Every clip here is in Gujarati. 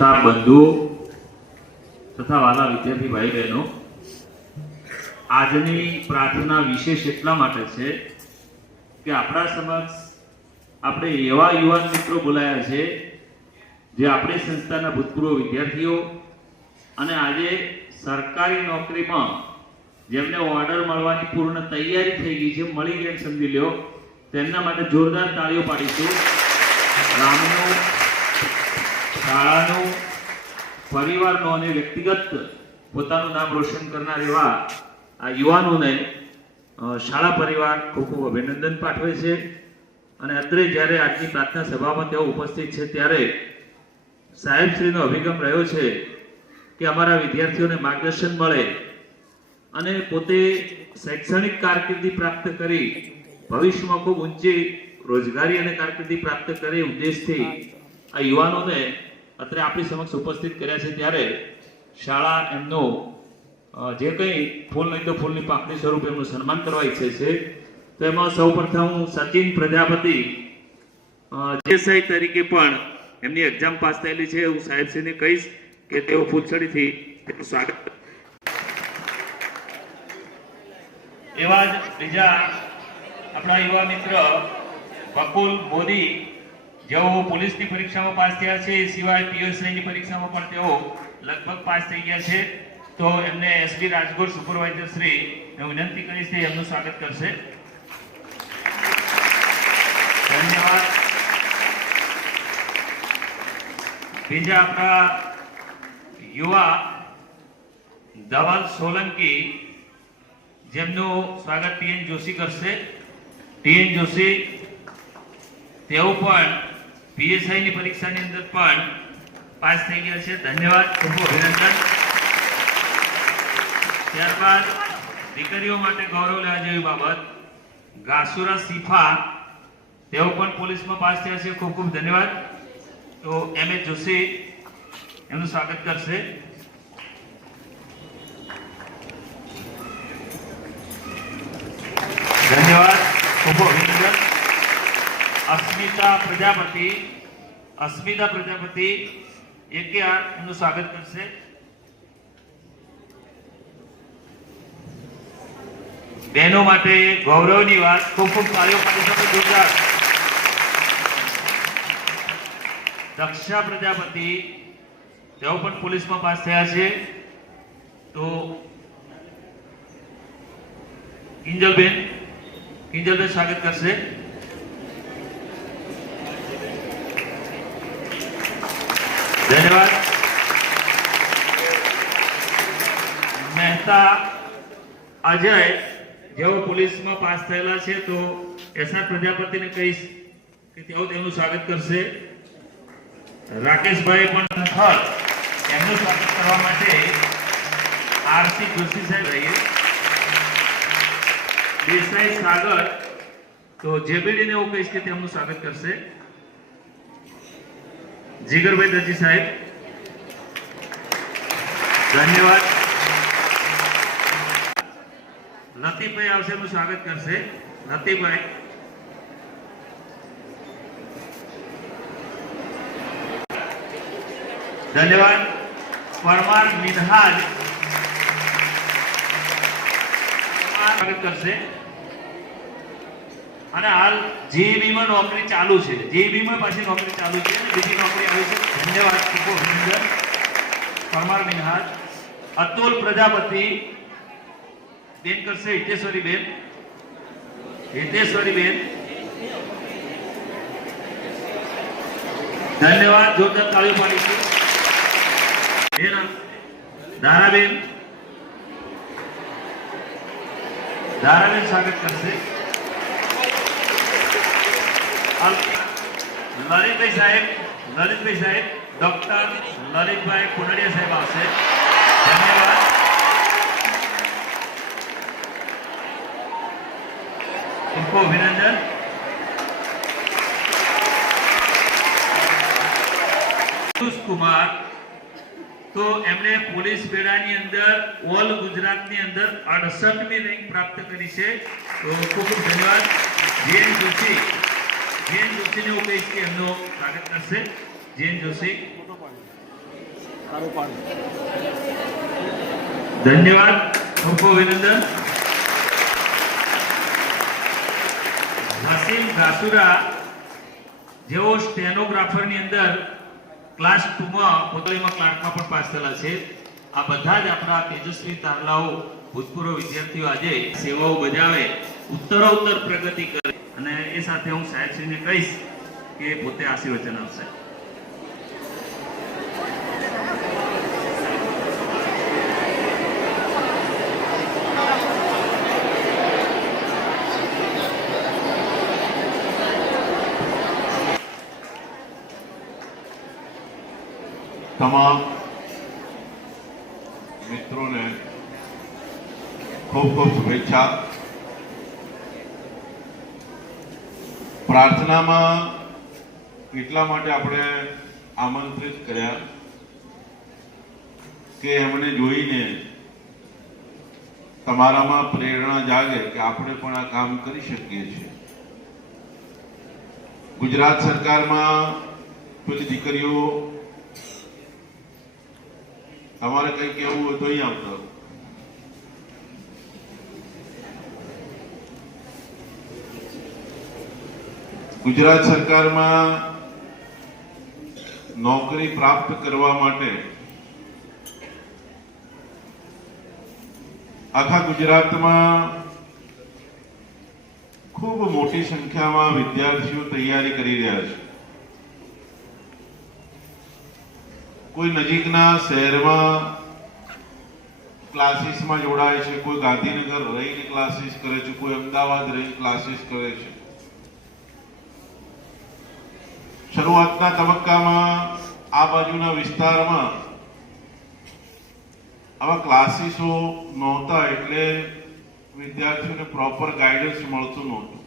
સ્ટાફ બંધુઓ તથા વાલા વિદ્યાર્થી ભાઈ બહેનો, આજની પ્રાર્થના વિશેષ એટલા માટે છે કે આપણા સમક્ષ આપણે એવા યુવાન મિત્રો બોલાયા છે જે આપણી સંસ્થાના ભૂતપૂર્વ વિદ્યાર્થીઓ અને આજે સરકારી નોકરીમાં જેમને ઓર્ડર મળવાની પૂર્ણ તૈયારી થઈ ગઈ છે, મળી ગઈ સમજી લ્યો. તેમના માટે જોરદાર તાળીઓ પાડીશું. ગામનું શાળાનું પરિવારનો અને વ્યક્તિગત પોતાનું નામ રોશન કરનાર એવા આ યુવાનોને શાળા પરિવાર ખૂબ ખૂબ અભિનંદન પાઠવે છે. અને અત્રે જ્યારે આજની પ્રાર્થના સભામાં તેઓ ઉપસ્થિત છે, ત્યારે સાહેબશ્રીનો અભિગમ રહ્યો છે કે અમારા વિદ્યાર્થીઓને માર્ગદર્શન મળે અને પોતે શૈક્ષણિક કારકિર્દી પ્રાપ્ત કરી ભવિષ્યમાં ખૂબ ઊંચી રોજગારી અને કારકિર્દી પ્રાપ્ત કરે ઉદ્દેશથી આ યુવાનોને અત્રે આપણી સમક્ષ ઉપસ્થિત કર્યા છે ત્યારે શાળા એમનો જે કંઈ ફૂલ નહીં તો ફૂલની પાકડી સ્વરૂપે એમનું સન્માન કરવા ઈચ્છે છે. તો એમાં સૌપ્રથમ હું સચિન પ્રજાપતિ જે સાહેબ તરીકે પણ એમની એક્ઝામ પાસ થયેલી છે. હું સાહેબશ્રીને કહીશ કે તેઓ ફૂલછડીથી તેમનું સ્વાગત એવા જ બીજા આપણા યુવા મિત્ર બકુલ મોદી જેઓ પોલીસની પરીક્ષામાં પાસ થયા છે, એ સિવાય પીએસઆઈની પરીક્ષામાં પણ તેઓ લગભગ પાસ થઈ ગયા છે. તો એમને એસબી રાજકોટ સુપરવાઇઝર શ્રી હું વિનંતી કરીશ કે એમનું સ્વાગત કરશે. ધન્યવાદ. બીજા આપણા યુવા ધવલ સોલંકી, જેમનું સ્વાગત ટીએન જોશી કરશે. ટીએન જોશી, તેઓ પણ પીએસઆઈ ની પરીક્ષાની અંદર પણ પાસ થઈ ગયા છે. ધન્યવાદ. ખૂબ અભિનંદન. ત્યારબાદ દીકરીઓ માટે ગૌરવ લેવા જેવી બાબત ગાસુરા સિફા, તેઓ પણ પોલીસમાં પાસ થયા છે. ખૂબ ખૂબ ધન્યવાદ. તો એમ જોશી એમનું સ્વાગત કરશે. ધન્યવાદ. અસ્મિતા પ્રજાપતિ અસ્મિતા પ્રજાપતિ, એકે એનું સ્વાગત કરશે. બહેનો માટે ગૌરવની વાત, ખૂબ ખૂબ કાર્યો કરી શકો ગુજરાત. દક્ષા પ્રજાપતિ, તેઓ પણ પોલીસમાં પાસ થયા છે. તો કિંજલબેન કિંજલબેન સ્વાગત કરશે. ધન્યવાદ મહેતા અજય જેઓ પોલીસમાં પાસ થયેલા છે, તો એસઆર પ્રજાપતિને કહીશ કે તેઓ તેમનું સ્વાગત કરશે. રાકેશભાઈ પણ થર એમનું સ્વાગત કરવા માટે આરસી જોશી સાહેબ રહીએ. દેસાઈ સાગર, તો જેબીડીને એવું કહીશ કે તેમનું સ્વાગત કરશે. જીગરભાઈ દરજી સાહેબ. ધન્યવાદ. લતીફભાઈ આવશે એનું સ્વાગત કરશે. લતીફભાઈ ધન્યવાદ. પરમાર મિનહાજ સ્વાગત કરશે. અને હાલ JEE માં નોકરી ચાલુ છે JEE માં પાછી નોકરી ચાલુ છે અને બીજી નોકરી આવી છે, ધન્યવાદ ખૂબ ખૂબ પરમાર મિનહાજ, અતુલ પ્રજાપતિ, બેન કરશે હિતેશ્વરી બેન હિતેશ્વરી બેન ધન્યવાદ, જોરદાર તાળીઓ પાડી ધારાબેન. ધારાબેન સ્વાગત કરશે. લલિતભાઈ સાહેબ લલિતભાઈ સાહેબ ડોક્ટર લલિતભાઈ કુનડિયા સાહેબ આવશે ધન્યવાદ ખૂબ ખૂબ અભિનંદન પિયુષ કુમાર તો એમણે પોલીસ બેડાની અંદર ઓલ ગુજરાતની અંદર અડસઠમી રેન્ક પ્રાપ્ત કરી છે તો ખૂબ ખૂબ ધન્યવાદ જૈન જોશી જૈન જોશીને હું કહીશ કે એમનો સ્વાગત કરશે. જૈન જોશી. ધન્યવાદ. ખૂબ અભિનંદન. હસીમ ઘાસુરા, જેઓ સ્ટેનોગ્રાફરની અંદર ક્લાસ ટુમાં પોતળીમાં ક્લાર્કમાં પણ પાસ થયેલા છે. આ બધા જ આપણા તેજસ્વી તારલાઓ, ભૂતપૂર્વ વિદ્યાર્થીઓ આજે સેવાઓ બજાવે ઉત્તરોત્તર પ્રગતિ કરે. અને એ સાથે હું સાહેબશ્રીને કહીશ કે પોતે આશીર્વચન આપશે. તમામ મિત્રોને ખૂબ ખૂબ શુભેચ્છા. પ્રાર્થનામાં એટલા માટે આપણે આમંત્રિત કર્યા કે એમને જોઈને તમારામાં પ્રેરણા જાગે કે આપણે પણ આ કામ કરી શકીએ છીએ. ગુજરાત સરકારમાં પેલી દીકરીઓ, તમારે કંઈક કહેવું હોય તો અહીં આવતા. ગુજરાત સરકારમાં નોકરી પ્રાપ્ત કરવા માટે આખા ગુજરાતમાં ખૂબ મોટી સંખ્યામાં વિદ્યાર્થીઓ તૈયારી કરી રહ્યા છે. કોઈ નજીકના શહેરમાં ક્લાસીસમાં જોડાય છે, કોઈ ગાંધીનગર રહીને ક્લાસીસ કરે છે, કોઈ અમદાવાદ રહીને ક્લાસીસ કરે છે. શરૂઆતના તબક્કામાં આ બાજુના વિસ્તારમાં આવા ક્લાસીસો નહોતા એટલે વિદ્યાર્થીઓને પ્રોપર ગાઈડન્સ મળતું નહોતું.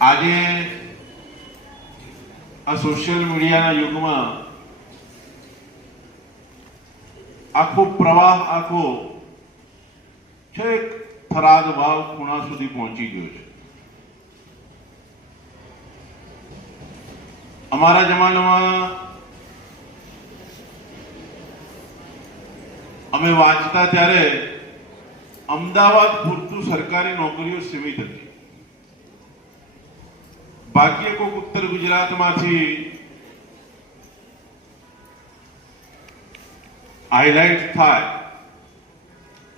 આજે આ સોશિયલ મીડિયાના યુગમાં આખો પ્રવાહ, આખો છેક ફરાદ ભાવ ખૂણા સુધી પહોંચી ગયો છે. અમારા જમાનામાં અમે વાંચતા ત્યારે અમદાવાદ પૂરતું સરકારી નોકરીઓ સીમિત હતી. ભાગ્ય કોક ઉત્તર ગુજરાતમાંથી હાઇલાઇટ થાય,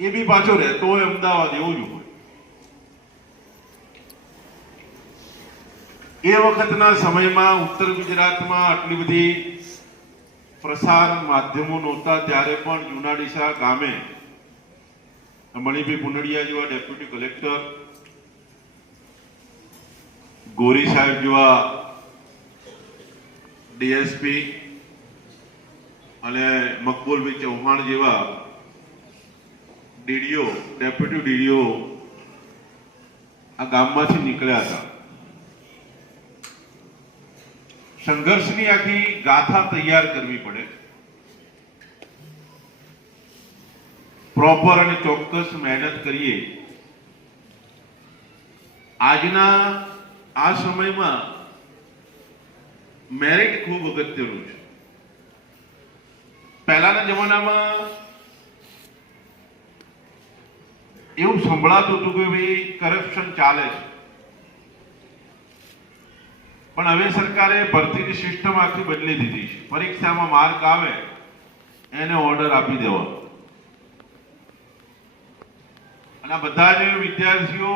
એ બી પાછો રહેતો હોય અમદાવાદ, એવું જ હોય એ વખતના સમયમાં ઉત્તર ગુજરાતમાં આટલી બધી પ્રસાર માધ્યમો નહોતા, ત્યારે પણ જુનાડીસા ગામે મણિભાઈ પુનડિયા જેવા ડેપ્યુટી કલેક્ટર, ગોરી સાહેબ જેવા ડીએસપી અને મકબૂલભાઈ ચૌહાણ જેવા ડીડીઓ, ડેપ્યુટી ડીડીઓ આ ગામમાંથી નીકળ્યા હતા. સંઘર્ષની આખી ગાથા તૈયાર કરવી પડે. પ્રોપર અને ચોક્કસ મહેનત કરીએ. આજના આ સમયમાં મેરિટ ખૂબ અગત્યનું છે. પહેલાના જમાનામાં એવું સંભળાતું હતું કે ભાઈ કરપ્શન ચાલે છે. પણ હવે સરકારે ભરતીની સિસ્ટમ આખી બદલી દીધી છે. પરીક્ષામાં માર્ક આવે, એને ઓર્ડર આપી દેવા અને બધા જ વિદ્યાર્થીઓ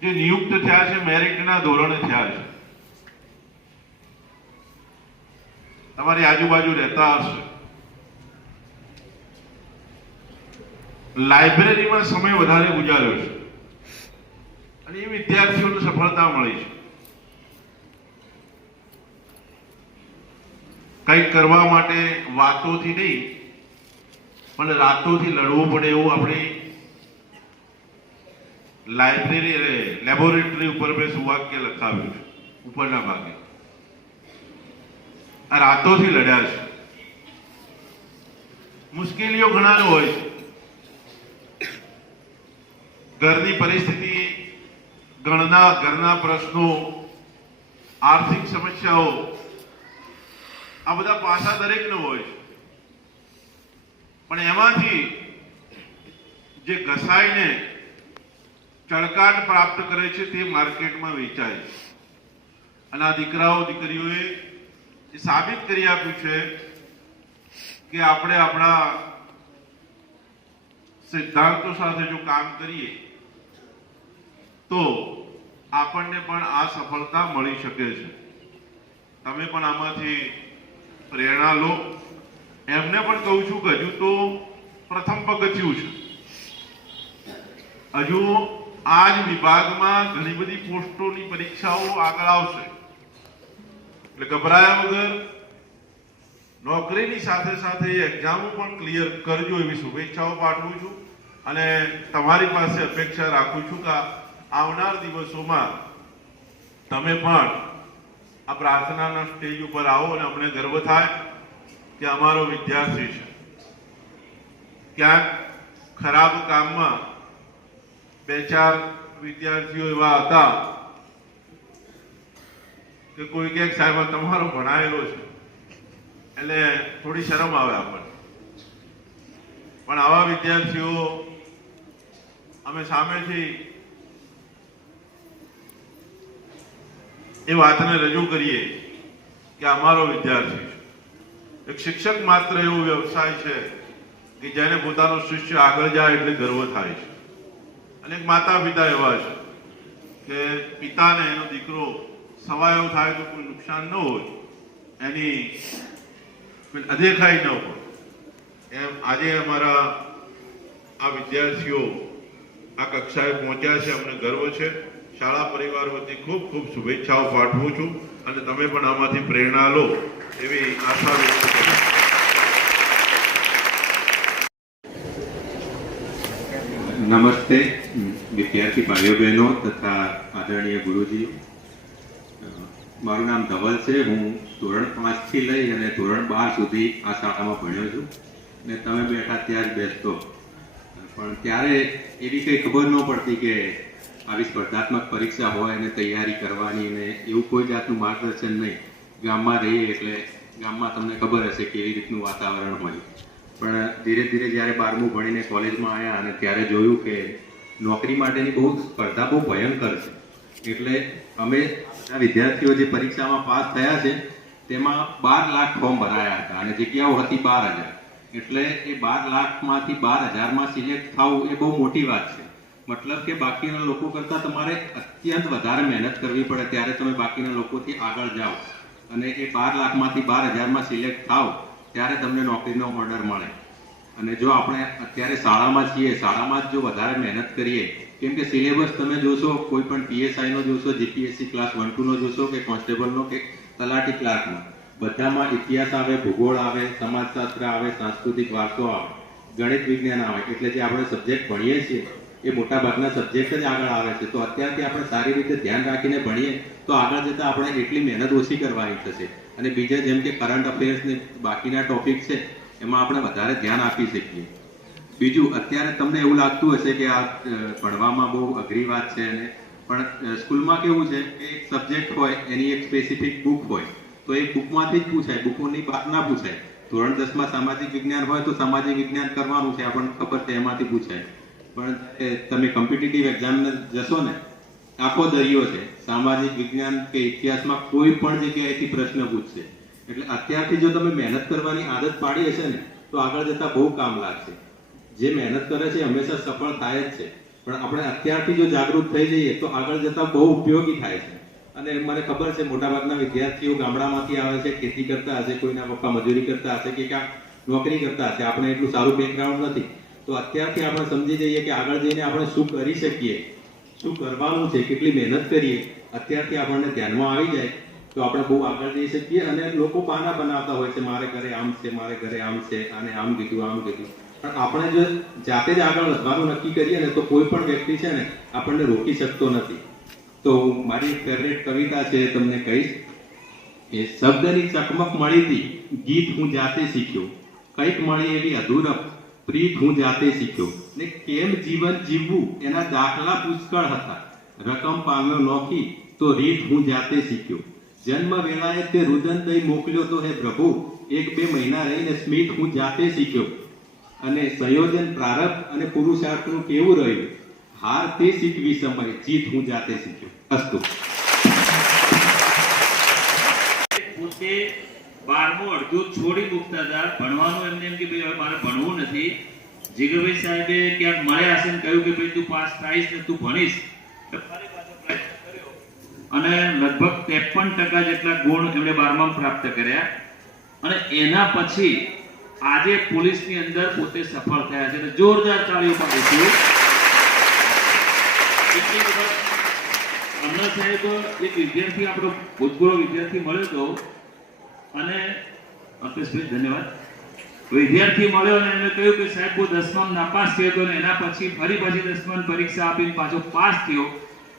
જે નિયુક્ત થયા છે, મેરિટના ધોરણે થયા છે. તમારી આજુબાજુ રહેતા હશે. લાઇબ્રેરીમાં સમય વધારે ગુજાર્યો છે. અને એ વિદ્યાર્થીઓને સફળતા મળી છે. કંઈક કરવા માટે વાતોથી નહીં, પણ રાતોથી લડવું પડે એવું આપણી લાઇબ્રેરી લેબોરેટરી ઉપર મેં સુવાક્ય લખાવ્યું છે, ઉપરના ભાગે. આ રાતોથી લડ્યા છે. મુશ્કેલીઓ ઘણા હોય છે. ઘરની પરિસ્થિતિ, ઘરના ઘરના પ્રશ્નો, આર્થિક સમસ્યાઓ આ બધા પાસા દરેકનો હોય પણ એમાંથી જે ઘસાઈને ચળકાટ પ્રાપ્ત કરે છે તે માર્કેટમાં વેચાય અને આ દીકરાઓ, દીકરીઓએ એ સાબિત કરી આપ્યું છે કે આપણે આપણા સિદ્ધાંતો સાથે જો કામ કરીએ, તો આપણને પણ આ સફળતા મળી શકે છે. તમે પણ આમાંથી પ્રેરણા લો. એમને પણ કહું છું કે હજુ તો પ્રથમ પગથિયું છે. હજુ આ જ વિભાગમાં ઘણી બધી પોસ્ટોની પરીક્ષાઓ આગળ આવશે. એટલે ગભરાયા વગર નોકરીની સાથે સાથે એક્ઝામો પણ ક્લિયર કરજો એવી શુભેચ્છાઓ પાઠવું છું. અને તમારી પાસે અપેક્ષા રાખું છું કે આવનાર દિવસોમાં તમે પણ આ પ્રાર્થનાના સ્ટેજ ઉપર આવો અને અમને ગર્વ થાય કે અમારો વિદ્યાર્થી છે. ક્યાંક ખરાબ કામમાં બે ચાર વિદ્યાર્થીઓ એવા હતા કે કોઈ ક્યાંક સાહેબ તમારો ભણાયેલો છે. એટલે થોડી શરમ આવે આપણને. પણ આવા વિદ્યાર્થીઓ અમે સામેથી એ વાતને રજૂ કરીએ કે અમારો વિદ્યાર્થી એક શિક્ષક માત્ર એવો વ્યવસાય છે કે જેને પોતાનો શિષ્ય આગળ જાય એટલે ગર્વ થાય છે. અને એક માતા પિતા એવા છે કે પિતાને એનો દીકરો સવાયો થાય તો કોઈ નુકસાન ન હોય, એની અદેખાઈ ન હોય. એમ આજે અમારા આ વિદ્યાર્થીઓ આ કક્ષાએ પહોંચ્યા છે, અમને ગર્વ છે. શાળા પરિવાર વતી ખૂબ ખૂબ શુભેચ્છાઓ પાઠવું છું અને તમે પણ આમાંથી પ્રેરણા લો એવી આશા વ્યક્ત કરું નમસ્તે, વિદ્યાર્થી ભાઈઓ બહેનો તથા આદરણીય ગુરુજીઓ. મારું નામ ધવલ છે. હું ધોરણ પાંચથી લઈ અને ધોરણ બાર સુધી આ શાળામાં ભણ્યો છું ને તમે બેઠા ત્યાં જ બેસતો. પણ ત્યારે એવી કંઈ ખબર ન પડતી કે આવી સ્પર્ધાત્મક પરીક્ષા હોય અને તૈયારી કરવાની ને એવું કોઈ જાતનું માર્ગદર્શન નહીં. ગામમાં રહીએ એટલે ગામમાં તમને ખબર હશે કેવી રીતનું વાતાવરણ હોય. પણ ધીરે ધીરે જ્યારે બારમું ભણીને કોલેજમાં આવ્યા અને ત્યારે જોયું કે નોકરી માટેની બહુ સ્પર્ધા બહુ ભયંકર છે. એટલે અમે વિદ્યાર્થીઓ જે પરીક્ષામાં પાસ થયા છે, તેમાં બાર લાખ ફોર્મ ભરાયા હતા અને જગ્યાઓ હતી બાર હજાર. એટલે એ બાર લાખમાંથી બાર હજારમાં સિલેક્ટ થવું એ બહુ મોટી વાત છે. મતલબ કે બાકીના લોકો કરતાં તમારે અત્યંત વધારે મહેનત કરવી પડે ત્યારે તમે બાકીના લોકોથી આગળ જાઓ અને એ બાર લાખમાંથી બાર હજારમાં સિલેક્ટ થાવ ત્યારે તમને નોકરીનો ઓર્ડર મળે. અને જો આપણે અત્યારે શાળામાં છીએ, શાળામાં જ જો વધારે મહેનત કરીએ, કેમ કે સિલેબસ તમે જોશો, કોઈ પણ પીએસઆઈનો જોશો, જીપીએસસી ક્લાસ વન ટુનો જોશો કે કોન્સ્ટેબલનો કે તલાટી ક્લાર્કનો બધામાં ઇતિહાસ આવે, ભૂગોળ આવે, સમાજશાસ્ત્ર આવે, સાંસ્કૃતિક વારસો આવે, ગણિત વિજ્ઞાન આવે, એટલે જે આપણે સબ્જેક્ટ ભણીએ છીએ એ મોટા ભાગના સબ્જેક્ટ જ આગળ આવે છે. તો અત્યારથી આપણે સારી રીતે ધ્યાન રાખીને ભણીએ, તો આગળ જતાં આપણે એટલી મહેનત ઓછી કરવાની થશે. અને બીજા જેમ કે કરંટ અફેર્સને બાકીના ટોપિક છે, એમાં આપણે વધારે ધ્યાન આપી શકીએ. બીજું, અત્યારે તમને એવું લાગતું હશે કે આ ભણવામાં બહુ અઘરી વાત છે અને, પણ સ્કૂલમાં કેવું છે કે એક સબ્જેક્ટ હોય, એની એક સ્પેસિફિક બુક હોય, તો એ બુકમાંથી જ પૂછાય બુકોની બહાર ના પૂછાય. ધોરણ દસમાં સામાજિક વિજ્ઞાન હોય તો સામાજિક વિજ્ઞાન કરવાનું છે આપણને ખબર છે, એમાંથી પૂછાય. પણ તમે કોમ્પિટિટિવ એક્ઝામને જશો ને, આખો દરિયો છે. સામાજિક વિજ્ઞાન કે ઇતિહાસમાં કોઈ પણ જગ્યાએથી પ્રશ્ન પૂછશે. એટલે અત્યારથી જો તમે મહેનત કરવાની આદત પાડી હશે ને, તો આગળ જતા બહુ કામ લાગશે. જે મહેનત કરે છે હંમેશા સફળ થાય જ છે. પણ આપણે અત્યારથી જો જાગૃત થઈ જઈએ, તો આગળ જતા બહુ ઉપયોગી થાય છે. અને મને ખબર છે, મોટાભાગના વિદ્યાર્થીઓ ગામડામાંથી આવે છે, ખેતી કરતા હશે, કોઈના પપ્પા મજૂરી કરતા હશે કે ક્યાંક નોકરી કરતા હશે. આપણે એટલું સારું બેકગ્રાઉન્ડ નથી. તો અત્યારથી આપણે સમજી જઈએ કે આગળ જઈને આપણે શું કરી શકીએ, શું કરવાનું છે, કેટલી મહેનત કરીએ, અત્યારથી આપણને ધ્યાનમાં આવી જાય તો આપણે બહુ આગળ જઈ શકીએ અને લોકો પાના બનાવતા હોય છે, મારે ઘરે આમ છે, મારે ઘરે આમ છે અને આમ કીધું આમ કીધું. પણ આપણે જો જાતે જ આગળ વધવાનું નક્કી કરીએ ને તો કોઈ પણ વ્યક્તિ છે ને આપણને રોકી શકતો નથી. તો મારી ફેવરેટ કવિતા છે, તમને કહીશ. એ શબ્દની ચકમક મળી હતી, ગીત હું જાતે શીખ્યો. કંઈક મળી એવી અધૂરપ પ્રીત હું જાતે શીખ્યો ને કેમ જીવન જીવવું એના દાખલા પુષ્કળ હતા. રકમ પામ્યો નોખી તો રીત હું જાતે શીખ્યો. જન્મ વેળાએ તે રુદન દઈ મોકલ્યો તો હે પ્રભુ, એક બે મહિના રહીને સ્મિત હું જાતે શીખ્યો. અને સંયોજન પ્રારંભ અને પુરુષાર્થનું કેવું રહ્યું? હાર તે શીખવી સમય જીત હું જાતે શીખ્યો. અસ્તુ પોતે બારમું અડધું છોડી મૂકતા હતા ભણવાનું એમને એમ કે ભાઈ હવે મારે ભણવું નથી. જીગરભાઈ સાહેબે ક્યાંક મળ્યા હશે ને કહ્યું કે ભાઈ તું પાસ થાયશ ને તું ભણીશ. અને લગભગ ત્રેપન ટકા જેટલા ગુણ એમણે બારમા પ્રાપ્ત કર્યા. અને એના પછી આજે પોલીસની અંદર પોતે સફળ થયા છે. જોરદાર તાળીઓ પાડીશું વખત સાહેબ એક વિદ્યાર્થી આપણો ભૂતપૂર્વ વિદ્યાર્થી મળ્યો હતો. અને અલ્પેશભાઈ ધન્યવાદ. વિદ્યાર્થી મળ્યો અને એમણે કહ્યું કે સાહેબ હું દસમામાં નાપાસ થયો હતો એના પછી ફરી પાછી દસમાની પરીક્ષા આપીને પાછો પાસ થયો.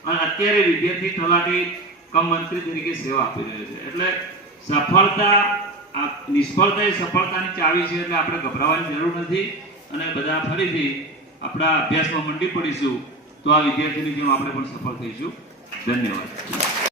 અને અત્યારે વિદ્યાર્થી તલાટી કમ મંત્રી તરીકે સેવા આપી રહ્યો છે. એટલે સફળતા, આ નિષ્ફળતા એ સફળતાની ચાવી છે એટલે આપણે ગભરાવાની જરૂર નથી. અને બધા ફરીથી આપણા અભ્યાસમાં મંડી પડીશું. તો આ વિદ્યાર્થીની જેમ આપણે પણ સફળ થઈશું. ધન્યવાદ.